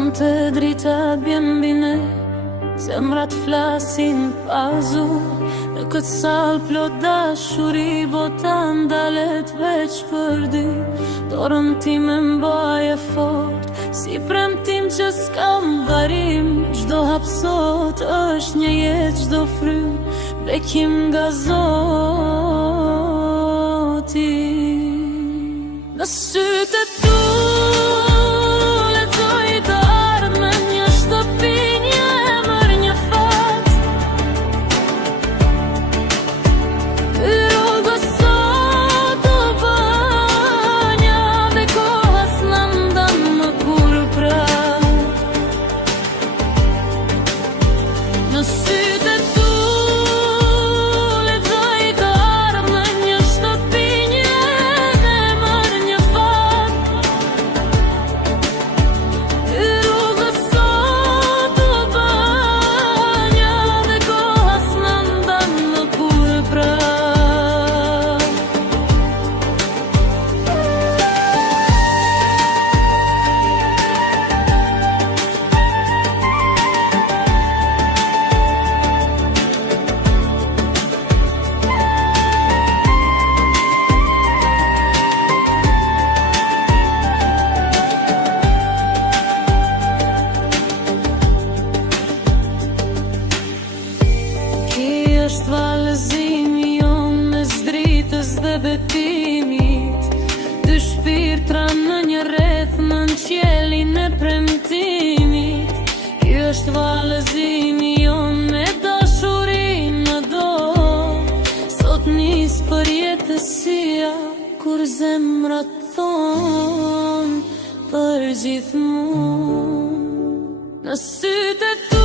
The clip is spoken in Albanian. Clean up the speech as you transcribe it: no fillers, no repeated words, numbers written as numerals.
Sonte dritat bjen mbi ne, zemrat flasin pa zur. Në këtë sallë plot dashuri, bota ndalet veç për dy. Dorën time mbaje fort, si premtim që s'kam barim. Çdo hap sot është një jetë, çdo frym bekim nga Zoti. Në sytë e tu lexoj të ardhmen, një shtëpi, një emër, një fat. Ky rrugë sot u bënja dhe koha s'na ndan më kur prap. Në sytë e tu lexoj të ardhmen, një shtëpi, një emër, një fat. Ky rrugë sot u bënja dhe koha s'na ndan më kur prap. Ki është valëzimi jonë mes dritës dhe betimit. Dy shpirtra në një rreth, në qiellin e premtimit. Ky është valëzimi jonë me dashuri në dorë. Sot nis për jetësia, kur zemrat thonë për gjithmonë. Në sytë e tu